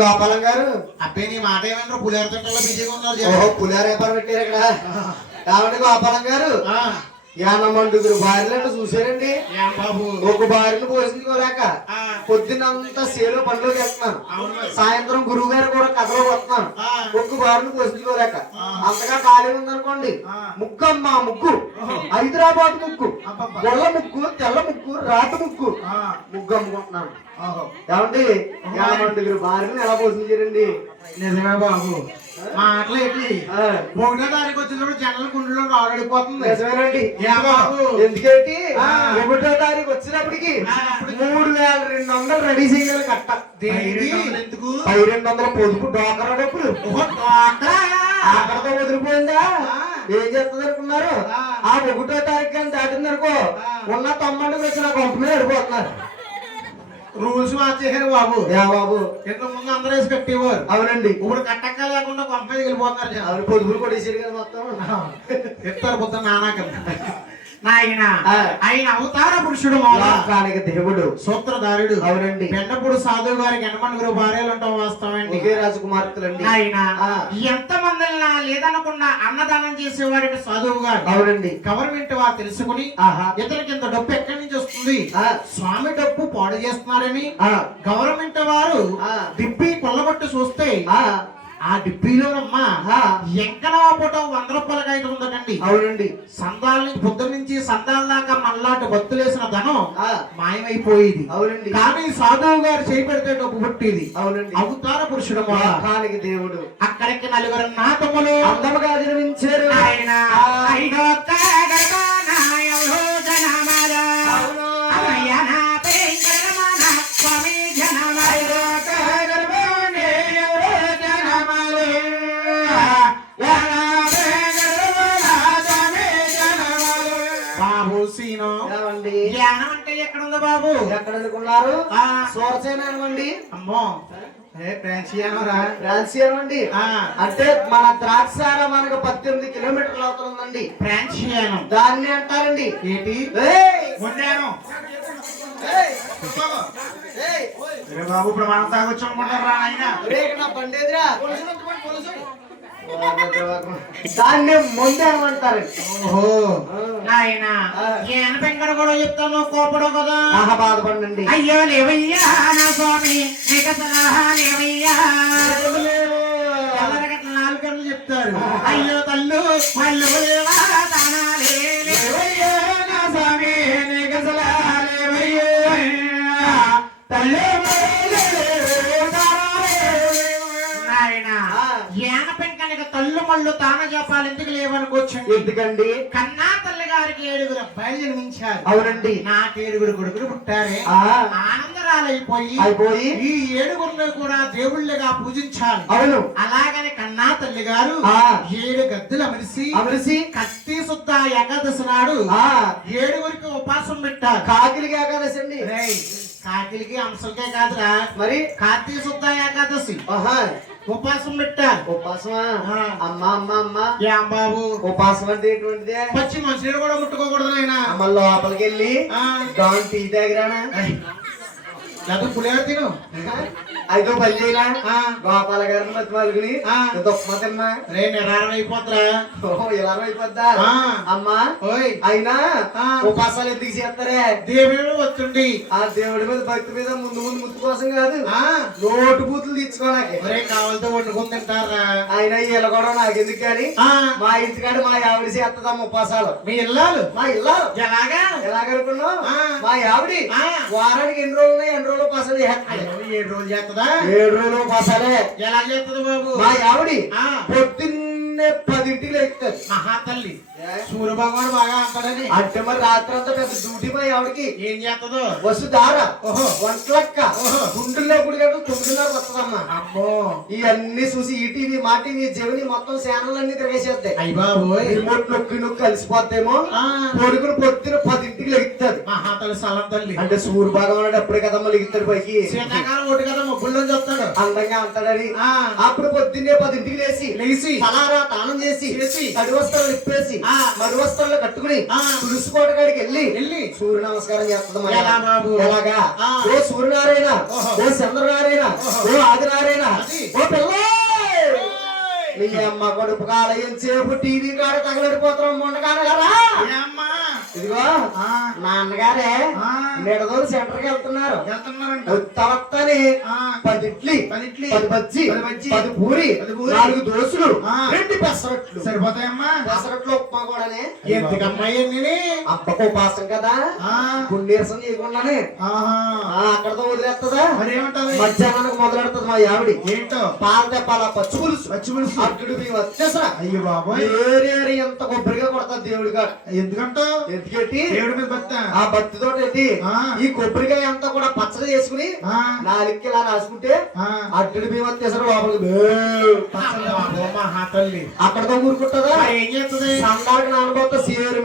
గోపాలం గారు? అబ్బాయి నీ మాట ఏమన్నా పులిహోరతంలో బిజీగా ఉన్నారు పులిహార వ్యాపారం పెట్టారు ఇక్కడ. ఏమంటే గోపాలం గారు? ఆ, యానమండుగురు భార్యలను చూసారండి ఒక భార్యను పోషించుకోలేక ఆ, పొద్దున్నంతా సేలో పనిలోకి వెళ్తున్నాను. సాయంత్రం గురువు గారు కూడా కథలో వస్తున్నాను ఒక్క భార్యను పోషించుకోలేక. అంతగా ఖాళీ ఉందనుకోండి. ముక్కు అమ్మా ముగ్గు హైదరాబాద్ ముక్కు. గొల్ల ముక్కు తెల్ల ముక్కు రాటు ముక్కు ముగ్గు అమ్ముకుంటున్నాను. ఏమండి? యానమండుగురు భార్యను ఎలా పోషించారండి నిజమే బాబు మాటలు ఏంటి ఆ. ఒకటో తారీఖు వచ్చినప్పుడు జనరల్ గుండెలో రావడిపోతుంది నిజమేనండి ఏ బాబు? ఎందుకేంటి. ఒకటో తారీఖు వచ్చినప్పటికి. మూడు వేల రెండు వందలు రెడీ చేయాలి కట్ట దేనికి? ఎందుకు పై రెండు వందల పొదుపు డోకరా డబ్బులు? అక్కడతో వదిలిపోయిందా. ఏం చేస్తుంది అనుకున్నారు ఆ. ఒకటో తారీఖు కానీ దాటింది అనుకో ఆ. ఉన్న తొమ్మంటికి వచ్చిన కంపెనీ వెళ్ళిపోతున్నారు రూల్స్ మార్చేసారు బాబు. యా బాబు. ఇంత ముందు అందరూ వేసి కట్టేవారు. అవునండి. ఇప్పుడు కట్టక్క లేకుండా కొంపై వెళ్ళిపోతున్నారు. అవును పొదుపులు కొట్టేసారు కదా మొత్తం. చెప్తారు పొద్దున్న నానాక నాయన. ఆయన అవతార పురుషుడు మౌలా లోకానికి దేవుడు. సూత్రధారుడు. అవునండి. పెండప్పుడు సాధువు గారికి ఎనమనుగురు భార్యలు ఉంటాం వాస్తవండి ఒకే రాజకుమార్తెలండి. ఆయన. ఎంత మందినా లేదనకుండా అన్నదానం చేసేవాడికి సాధువు గారు. అవునండి. గవర్నమెంట్ వారు తెలుసుకుని ఆహా. ఇతనికి ఇంత డబ్బు ఎక్కడి నుంచి వస్తుంది? ఆ. స్వామి డబ్బు పాడు చేస్తున్నారని ఆ. గవర్నమెంట్ వారు ఆ. డిబ్బీ కొల్లగొట్టి చూస్తే ఆ. డిబ్బీలోనమ్మా ఆ. ఎంకనా ఫోటో వంద రూపాయలకి అయితే ఉందటండి. అవునండి. సందాల నుంచి పొద్దు నుంచి సందాల దాకా మళ్ళాటి భక్తులేసిన ధనం ఆ. మాయమైపోయేది. అవునండి. కానీ సాధువు గారు చేపెడితే డబ్బు పుట్టేది. అవునండి. అవతార పురుషుడు మొల. లోకానికి దేవుడు. అక్కడికి నలుగురు నాతములు అందముగా జన్మించారు. ఆయన ఎక్కడ ఆ. సోర్సేన అనుకోండి? అమ్మో. ఆ. అంటే మన ద్రాక్షార మనకు పద్దెనిమిది కిలోమీటర్ల అవతల ఉందండి. ప్రాంశీయానం దాన్ని అంటారండి. ఏంటి? ఏయ్! ముందేను ఏయ్! ఏయ్! రే బాబు ప్రమాణం తాగొచ్చు అనుకుంటారా ఆయన? ఒరేయ్, దాన్ని ముందే అనమంటారండి ఓహో. నాయన. ఏన పెంకడ కూడా చెప్తాను కోపడు కదా. ఆహా బాధపడండి అయ్యో లేవయ్యా నా స్వామి నీకు సలహా లేవయ్యా. ఎల్లరగట్ల నాలుగు గంటలు చెప్తారు. అయ్యో తల్లు మల్లు మళ్ళు తాన చెప్పాలి ఎందుకు లేవనుకోవచ్చు ఎందుకండి? కన్నా తల్లి గారికి ఏడుగురు అబ్బాయిలు జన్మించారు అవునండి. నాకు ఏడుగురు కొడుకులు పుట్టారే. ఆనందరాలైపోయి అయిపోయి ఈ ఏడుగురిని కూడా దేవుళ్ళగా పూజించాలి. అవును. అలాగని కన్నా తల్లి గారు. ఏడు గద్దులు అమరిసి అమరిసి కత్తి సుద్ద ఏకాదశి నాడు ఆ. ఏడుగురికి ఉపాసం పెట్టారు. కాకిలికి ఏకాదశి అండి. కాకిలికి అంశలకే కాదురా. మరి? కార్తీక శుద్ధ ఏకాదశి. ఉపాసం పెట్టారు. ఉపాసమా. అమ్మా అమ్మా అమ్మా. ఏం బాబు? ఉపాసం అంటే ఎటువంటిదే పచ్చి మనుషులు కూడా ముట్టుకోకూడదు నాయనా. అమ్మ లోపలికి వెళ్ళి. దాని టీ తాగిరానా? లేదా పులిహోర తిను. అయితే పని చేయరా ఆ. గోపాల గారిని ఆ. దుఃఖమ తిన్నా రే నిరారం అయిపోతురా ఓహో ఇలా అయిపోద్దా. అమ్మా ఓయ్. అయినా. ఉపాసాలు ఎందుకు చేస్తారే? దేవుడు వస్తుండి. ఆ దేవుడి మీద భక్తి మీద ముందు ముందు ముత్తు కోసం కాదు. ఆ. నోటు బూతులు తీర్చుకోనాకి ఒరే కావాలతో వండుకొని తింటారా? ఆయన ఇలా కూడా నాకెందుకు కానీ ఆ, మా ఇంటికాడ మా ఆవిడ చేస్తుందమ్మ ఉపాసాలు. మీ ఇల్లాలు? మా ఇల్లాలు. ఎలాగా? ఎలాగనుకున్నావు. మా ఆవిడి. ఆ. వారానికి ఎన్ని రోజులు ఉన్నాయి? ఎన్ని రోజులు ఉపాసాలు చేస్తాయి? ఏడు రోజులు చేస్తుందా? ఏడు ఎలా చేస్తుంది బాబు? మా ఆవిడి. పొద్దున్నే పదింటికి లేస్తుంది మహాతల్లి సూర్య భగవాన్ బాగా అంటాడని అంటే మరి రాత్రి అంతా పెద్ద డ్యూటీ మా ఆవిడకి ఏం చేస్తుందో వసు దార. వంటలక్క. గుండెల్లో గుడి తొమ్మిదిన్నర వస్తుందమ్మా అమ్మో. ఇవన్నీ చూసి ఈటీవీ మా టీవీ జమిని మొత్తం ఛానల్ అన్ని తిరిగేసేస్తాయి. అయ్య బాబోయ్. రిమోట్ నొక్కి నొక్కి కలిసిపోతేమో. కొడుకుని పొద్దున పదింటికి లెగుతుంది మహాతల్లి సలం తల్లి. అంటే సూర్య భగవానుడు అప్పుడే కదమ్మా లెగుతాడు పైకి. శీతాకాలం ఒకటి కదా ముగ్గుల్లో చెప్తాడు. అందంగా అంటాడని. ఆ. అప్పుడు పొద్దున్నే పదింటికి లేచి లేచి పలారా తానం చేసి చేసి, తడి వస్త్రాలు ఇప్పేసి ఆ. మడి వస్త్రాలు కట్టుకుని ఆ. తులుసుకోట కాడికి వెళ్ళి వెళ్ళి సూర్య నమస్కారం చేస్తుంది? ఎలాగా. ఓ సూర్యనారాయణ. ఓ చంద్రనారాయణ ఓ ఆదినారాయణ. ఓ పిల్ల నీ అమ్మ కొడుపు కాడ ఎంతసేపు టీవీ కాడ తగలడిపోతున్నాం మొండగానగారా ఏ అమ్మా ఇదిగో. నాన్నగారే. నిడదోలు సెంటర్కి వెళ్తున్నారు. ఆ, పది ఇడ్లీ పది ఇడ్లీ, పది బజ్జి పది బజ్జి, పది పూరి నాలుగు దోసులు ఆ. రెండు పెసరట్లు. సరిపోతాయమ్మా. పెసరట్లు ఉప్మా కూడానే. ఎందుకమ్మా ఇవన్నీ అబ్బకు ఉపాసం కదా. గుండీరసం చేయకుండానే. అక్కడతో వదిలేస్తుందా మరి ఏమంటారు మధ్యాహ్నానికి మొదలెడుతుంది మా ఆవిడి. ఏంటో? పాల తెప్పాల పచ్చి పులుసు. పచ్చి పులుసు. బియ్యం వచ్చేసరా అయ్యో బాబోయ్. ఎంత కొబ్బరిగా కొడతాది దేవుడిగా ఎందుకంటో ఎందుకేటి దేవుడి మీద భక్త. ఆ భక్తితో ఆ. ఈ కొబ్బరికాయ అంతా కూడా పచ్చడి చేసుకుని ఆ, నాలుగుకి ఇలా రాసుకుంటే. అడ్డు బియ్యం వచ్చేసరి లోపలికి. అక్కడతో ఊరుకుంటుందా? ఏం చేస్తుంది? సందాలకు నానబోత సేరు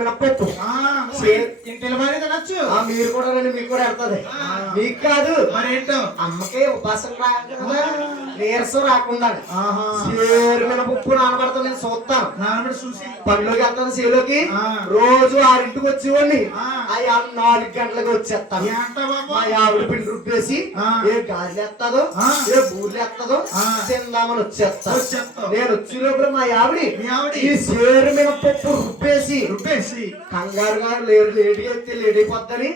మరి తినచ్చు. ఆ మీరు కూడా రండి మీకు కూడా ఎడతది మీకు కాదు. మరి ఏంటో? అమ్మకే ఉపాసం రాక కదా. నీరసం రాకుండా. ఆహా. సేరు మినపప్పు నానబడతా నేను చూస్తాను. నాన్నబడి చూసి. పనిలోకి వెళ్తాను సేలోకి. ఆ. రోజు ఆరింటికి వచ్చేవాడిని ఆ. అయ్యా నాలుగు గంటలకు వచ్చేస్తాను మా ఆవిడ పిండి రుబ్బేసి. ఏ గాలి ఎత్తదో. ఏ బూర్లు ఎత్తదో. తిందామని వచ్చేస్తాను. నేను వచ్చినప్పుడు మా ఆవిడి ఈ సేరు మీద పప్పు రుబ్బేసి రుబ్బేసి కంగారుగా లేరు లేట్ అయితే లేట్ అయిపోద్దని.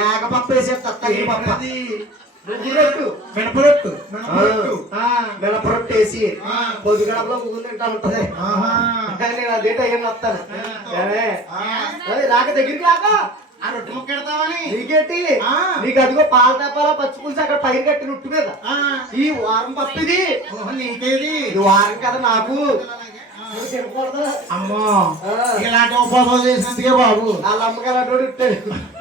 ఏక పప్పు వేసేస్తా తగిన పప్ప. మినపరొట్టు ఆ. మినపరొట్టు వేసి. పొద్దుగడపలో ముగ్గులు తింటా ఉంటది ఆహా నేను అదే టైం వస్తాను రాక దగ్గరికి రాక. ఆ రొట్టె ముక్క నీకేంటి. నీకు అదిగో పాల తప్పాల పచ్చి పులుసు అక్కడ పైన కట్టి నుట్టు మీద. ఆ. ఈ వారం పప్పు ఇది ఓహో, నీకేది? ఇది వారం కదా నాకు. అమ్మో. ఇలాంటి ఉపవాసం చేసినందుకే బాబు. వాళ్ళ అమ్మగారు అడ్డు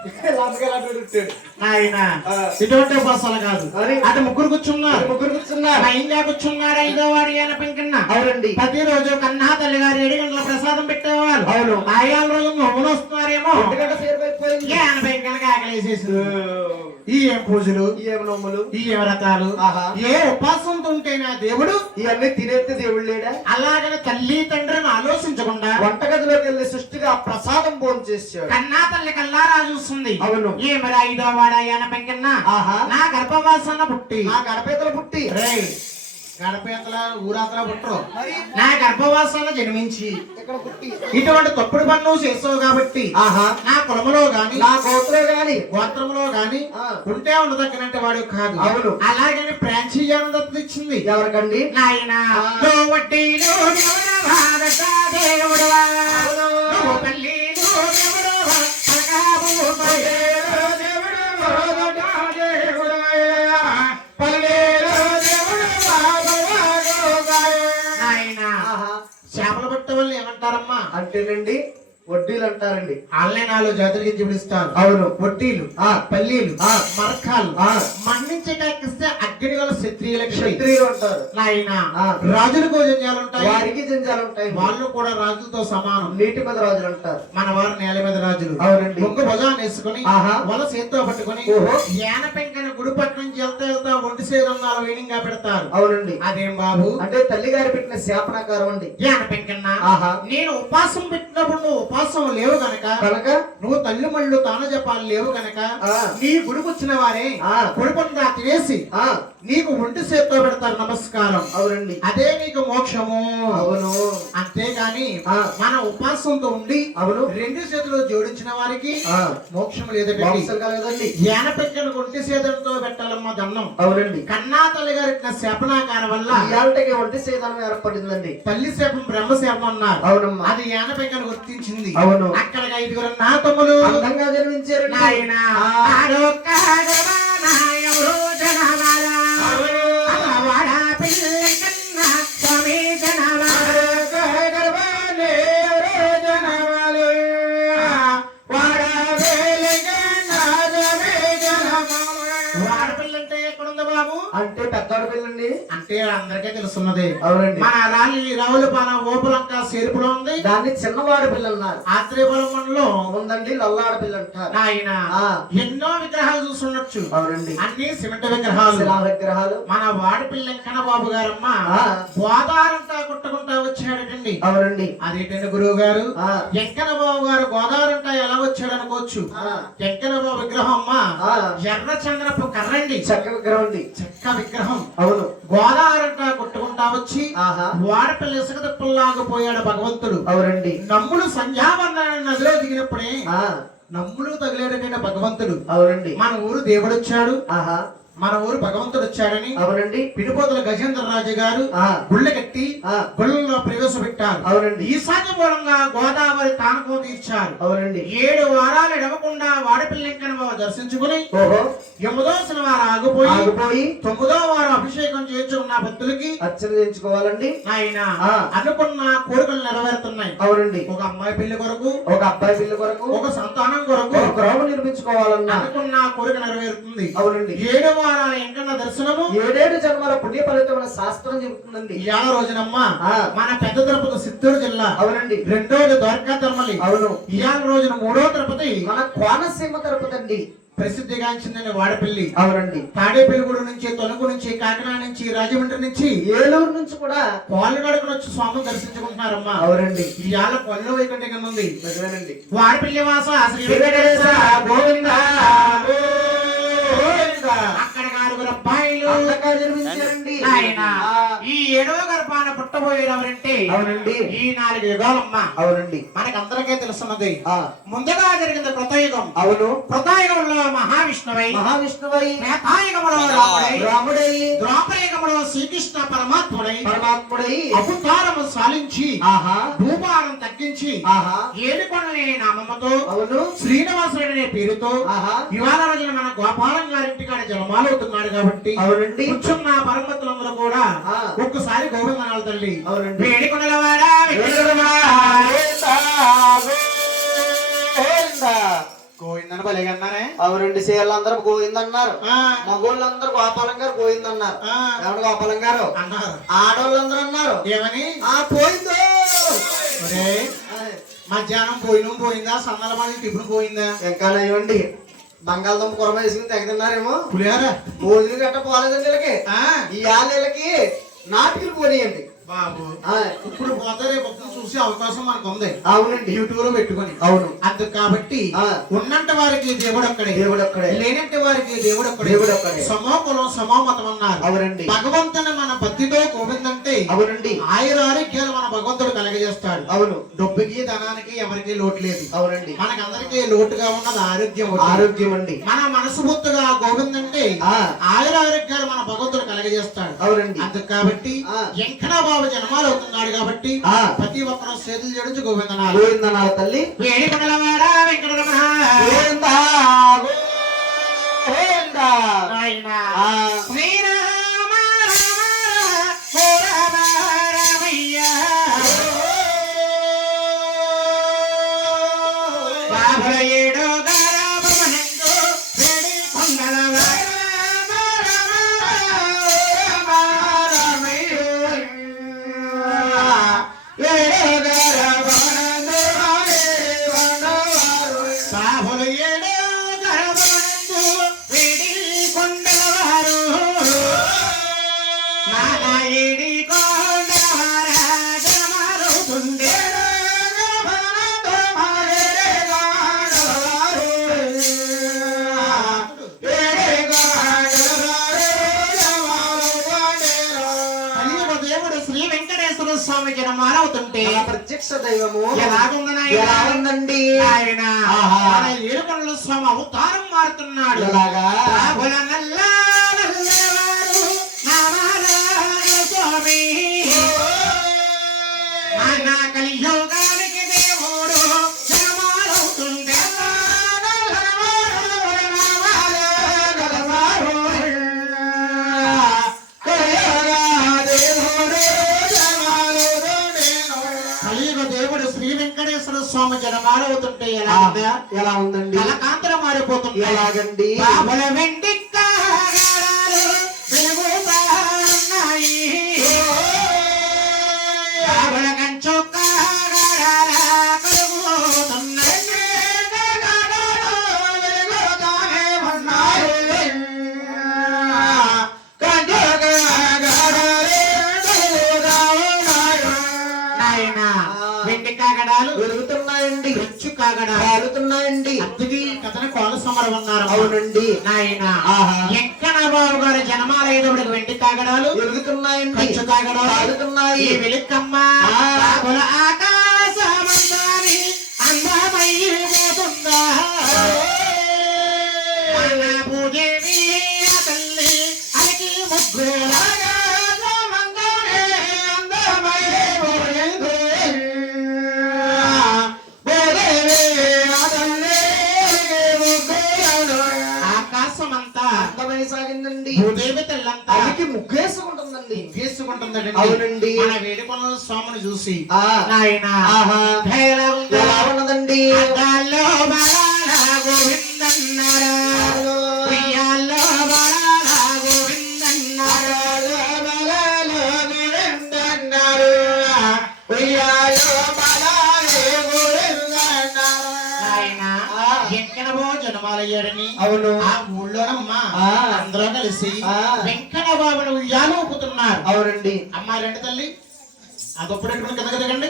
ఆయన. ఇటువంటి ఉపవాసాలు కాదు? అటు ముగ్గురు కూర్చున్నారు. ముగ్గురు కూర్చున్నారు. లైన్గా కూర్చున్నారు ఐదో వాడు ఈయన పెంకన్న. అవునండి. ప్రతిరోజు కన్నా తల్లి గారు ఏడు గంటల ప్రసాదం పెట్టేవాళ్ళు. అవును. ఆయా రోజు నవ్వులు వస్తున్నారేమో. ఈయన పెంకనకి ఆకలేసేసింది. ఈ ఏం పూజలు? ఈ ఏమి నొమ్ములు ఈ ఏ ఆహా. ఏ ఉపాసంతో ఉంటేనా దేవుడు? ఇవన్నీ తినేస్తే దేవుడు లేడా? అలాగని తల్లి తండ్రిని ఆలోచించకుండా వంటగదిలోకి వెళ్ళి సృష్టిగా ప్రసాదం భోజనం చేశాడు కన్నా తల్లి కల్లారా చూస్తుంది అవును. ఏ మరి ఐదో వాడ ఆయన పెంకన్న? ఆహా. నా గర్భవాసన పుట్టి. ఆ గడపేతలు పుట్టి. రేయ్, గడపేతల ఊరాతల పుట్టరు. నా గర్భవాసన జన్మించి. ఇక్కడ పుట్టి. ఇటువంటి తప్పుడు పన్ను చేసావు కాబట్టి ఆహా. నా కులములో గాని నా గోత్రే గాని. గోత్రములో గాని. ఉంటే ఉండదగినట్టు వాడు కాదు. అవును. అలాగని ప్రాంచీయానం దత్తిచ్చింది ఎవరికండి? నాయన ఆ. వడ్డీలో చేపలు పట్టే వాళ్ళు ఏమంటారమ్మా? అంటేనండి వడ్డీలు అంటారండి. ఆన్లైన్ నాలో జాతరకి పిలుస్తారు అవును. వడ్డీలు ఆ. పల్లీలు ఆ. మరకాలు ఆ. మన్నించటాకిస్తే అగ్ని గల క్షత్రియులకి క్షత్రియులు. అంటారు. నాయన ఆ. రాజులు భోజనాలుంటాయి వారికి జంజాలు ఉంటాయి. వాళ్ళు కూడా రాజులతో సమానం. నీటి మీద రాజులు అంటారు. మన వారు నేల మీద రాజులు. అవునండి. బొంగు భుజాన్ని వేసుకుని ఆహా. వల చేత్తో పట్టుకుని ఓహో. యాన పెంకన గుడి పట్టు నుంచి వెళ్తా వెళ్తా ఒంటి సేదన్నాలు వేణింగా పెడతారు. అవునండి. అదేం బాబు? అంటే తల్లి గారు పెట్టిన శాపనాకారం అండి. యాన పెంకన్న ఆహా. నేను ఉపాసం పెట్టినప్పుడు నువ్వు ఉపాసం లేవు గనక కనుక? నువ్వు తల్లి మళ్ళు తాన జపాలు లేవు గనక. నీ గుడికి వచ్చిన వారే పండుగ తినేసి ఆ. నీకు ఒంటి చేత్తో పెడతారు నమస్కారం. అవునండి. అదే నీకు మోక్షము. అవును. అంతేగాని. మన ఉపాసంతో ఉండి అవును. రెండు చేతులు జోడించిన వారికి మోక్షం లేదండి. కలగదండి. జ్ఞాన పెంకను ఒంటి చేతులతో పెట్టాలమ్మ దండం. అవునండి. కన్నా తల్లి గారి శాపనాకారం వల్ల ఇయాలకి ఒంటి సేదనం ఏర్పడిందండి. తల్లి శాపం బ్రహ్మ శాపం అన్నారు. అవునమ్మా. అది జ్ఞాన పెంకను గుర్తించింది. అవును. అక్కడ ఐదుగురు నా తమ్ములు. అందంగా జన్మించారండి. నాయన. అంటే పెద్దవాడి పిల్లండి. అంటే అందరికీ తెలుసున్నది. అవునండి. మన రాలి రావులపాల ఓపులంక సేరుపులో ఉంది. దాన్ని చిన్నవాడి పిల్ల అన్నారు ఆత్రేయపురం మండలం ఉందండి లల్లాడ పిల్ల అంటారు. ఆయన ఆ, ఎన్నో విగ్రహాలు చూస్తుండొచ్చు. అవునండి. అన్ని సిమెంట్ విగ్రహాలు. శిలా విగ్రహాలు. మన వాడిపిల్ల వెంకన్న బాబు గారమ్మ. గోదావరంతా కొట్టుకుంటా వచ్చాడటండి అవునండి. అదేంటండి గురువు గారు? ఆ, వెంకన్న బాబు గారు గోదావరంతా ఎలా వచ్చాడు అనుకోవచ్చు. వెంకన్న బాబు విగ్రహం అమ్మ ఆ, ఎర్ర చంద్రపు కర్రండి చెక్క విగ్రహం అండి. చెక్క విగ్రహం అవును. గోదావరంతా కొట్టుకుంటా వచ్చి ఆహా. వాడపిల్ల ఇసుక తిప్పల్లాగా పోయాడు భగవంతుడు. అవునండి. నమ్ములు సంధ్యావరణ నదిలో దిగినప్పుడే ఆ, నమ్ములు తగిలేడటైన భగవంతుడు. అవునండి. మన ఊరు దేవుడు వచ్చాడు ఆహా. మన ఊరు భగవంతుడు వచ్చాడని అవునండి. పిడిపోతుల గజేంద్ర రాజు గారు గుళ్ళ కట్టి గుళ్ళలో ప్రవేశపెట్టారు. అవునండి. ఈశాన్య మూలంగా గోదావరి తానకం తీర్చారు అవునండి. ఏడు వారాలు ఇడవకుండా వాడపిల్లెంకన దర్శించుకుని ఎనిమిదో శనివారం ఆగిపోయి ఆగిపోయి తొమ్మిదో వారం అభిషేకం చేయించుకున్న భక్తులకి అర్చన చేయించుకోవాలండి. ఆయన. అనుకున్న కోరికలు నెరవేరుతున్నాయి. అవునండి. ఒక అమ్మాయి పెళ్ళి కొరకు ఒక అబ్బాయి పిల్ల కొరకు ఒక సంతానం కొరకు ఒక గృహం నిర్మించుకోవాలన్నా అనుకున్న కోరిక నెరవేరుతుంది. అవునండి. ఏడు ఎంకన్న దర్శనము. ఏడేడు జన్మల పుణ్య ఫలితం శాస్త్రం చెబుతుందండి. ఇవాళ రోజునమ్మ. మన పెద్ద తిరుపతి చిత్తూరు జిల్లా. అవునండి. రెండోది ద్వారకా తిరుమలి. అవును. ఇవాళ రోజున మూడో తిరుపతి. మన కోనసీమ తరపుతండి. ప్రసిద్ధిగాంచిందని వాడపల్లి. అవునండి. తాడేపల్లిగూడ నుంచి తొలగు నుంచి కాకినాడ నుంచి రాజమండ్రి నుంచి ఏలూరు నుంచి కూడా నడుకుని వచ్చి స్వామిని దర్శించుకుంటున్నారమ్మా. అవునండి. ఇవాళ పల్లె వైకుంఠం ఉంది. నిజమేనండి. వాడపల్లి వాస శ్రీ గోవింద. అక్కడ ఆరుగురు అబ్బాయిలు. అంతగా నిర్మించారండి ఆయన ఈ ఏడవ గర్భాన పుట్టబోయేది ఎవరంటే అవునండి. ఈ నాలుగు యుగాలమ్మ. అవునండి. మనకందరికీ తెలుసున్నది. ఆ, ముందుగా జరిగింది కృతయుగం. అవును. కృతయుగంలో మహావిష్ణువై మహావిష్ణువై త్రేతాయుగంలో రాముడై రాముడై ద్వాపరయుగంలో శ్రీకృష్ణ పరమాత్ముడై పరమాత్ముడై అవతారము ఆహా. భూభారం తగ్గించి ఆహా. ఏడుకొండలే నామముతో అవును. శ్రీనివాసుడు అనే పేరుతో ఆహా. ఇవాళ రోజున మన గోపాలం గారింటి కాడ జలమాలవుతున్నాడు కాబట్టి అవునండి. కూర్చున్న పరమతులందరూ కూడా. ఒక్కసారి గోవిందనాలు తల్లి. అవునండి. వేడికొండలవాడా గోవిందని బలిగన్నారే అవునండి సీళ్ళందరూ గోవిందన్నారు. ఆ, మగోళ్ళందరూ గోపాలం గారు గోవిందన్నారు. ఆ, ఎవరు గోపాలం గారు? అన్నారు. ఆడవాళ్ళందరూ అన్నారు. ఏమని? ఆ పోయిందో. మధ్యాహ్నం పోయిన పోయిందా? సన్నల పని టిఫిన్ పోయిందా? ఇంకా ఇవ్వండి బంగాళదుంప కూర వేసుకుని తెగతిన్నారేమో పులిహార? భోజనం గట్ట పోలేదండి వీళ్ళకి. ఆ, ఈ ఆళ్ళకి నాటికలు పోనీయండి. బాబు. ఇప్పుడు పోతే రేపు చూసే అవకాశం మనకు ఉంది. అవునండి. యూట్యూబ్లో పెట్టుకొని. అవును. అందుకు కాబట్టి. ఉన్నంత వారికి దేవుడు ఒక్కడే. దేవుడు ఒక్కడే. లేనంటి వారికి దేవుడు ఒక్కడే. దేవుడు ఒక్కడే. సమో కులం సమో మతం అన్నారు. అవునండి. భగవంతుని మన భక్తితో గోవిందంటే అవునండి. ఆయుర ఆరోగ్యాలు మన భగవంతుడు కలగజేస్తాడు. అవును. డబ్బుకి ధనానికి ఎవరికి లోటు లేదు. అవునండి. మనకందరికీ లోటుగా ఉన్నది ఆరోగ్యం. ఆరోగ్యం అండి మన మనసుబుద్ధిగా గోవిందంటే ఆ, ఆయుర ఆరోగ్యాలు మన భగవంతుడు కలగజేస్తాడు. అవునండి. అందుకు కాబట్టి ఆ. బాబు జన్మాలు అవుతున్నాడు కాబట్టి. ప్రతి ఒక్కరూ చేతులు జడించి గోవిందనాలు. గోవిందనాల తల్లి. వేడి కొండలవాడ వెంకటరమణ. గోవింద గోవింద. శ్రీరామ రామ రామ ప్రత్యక్ష దైవము. ఎలా? ఉందండి ఆయన ఏడుకొండల స్వామి అవతారం మారుతున్నాడు. నామాల స్వామి. ఆయన జనమాలవుతుంటే అవునండి. నాయన. వెంకన్న బాబు గారి జనమాలయ్యేటప్పటికి వెండి కాగడాలు ఎదుగుతున్నాయండి కంచు కాగడాలు సాగుతున్నాయి ఈ చూసి. ఆ. నాయన. ఎలా ఉన్నదండి? గోవిందన్నారా జనమాలయ్యాడని అవును. ఆ ఊళ్ళోనమ్మా ఆ. అందరూ కలిసి. వెంకట బాబును ఉయ్యాలు ఊపుతున్నారు అవునండి. అమ్మా రెండు తల్లి. అదొప్పుడు ఎటువంటి కథ కదగండి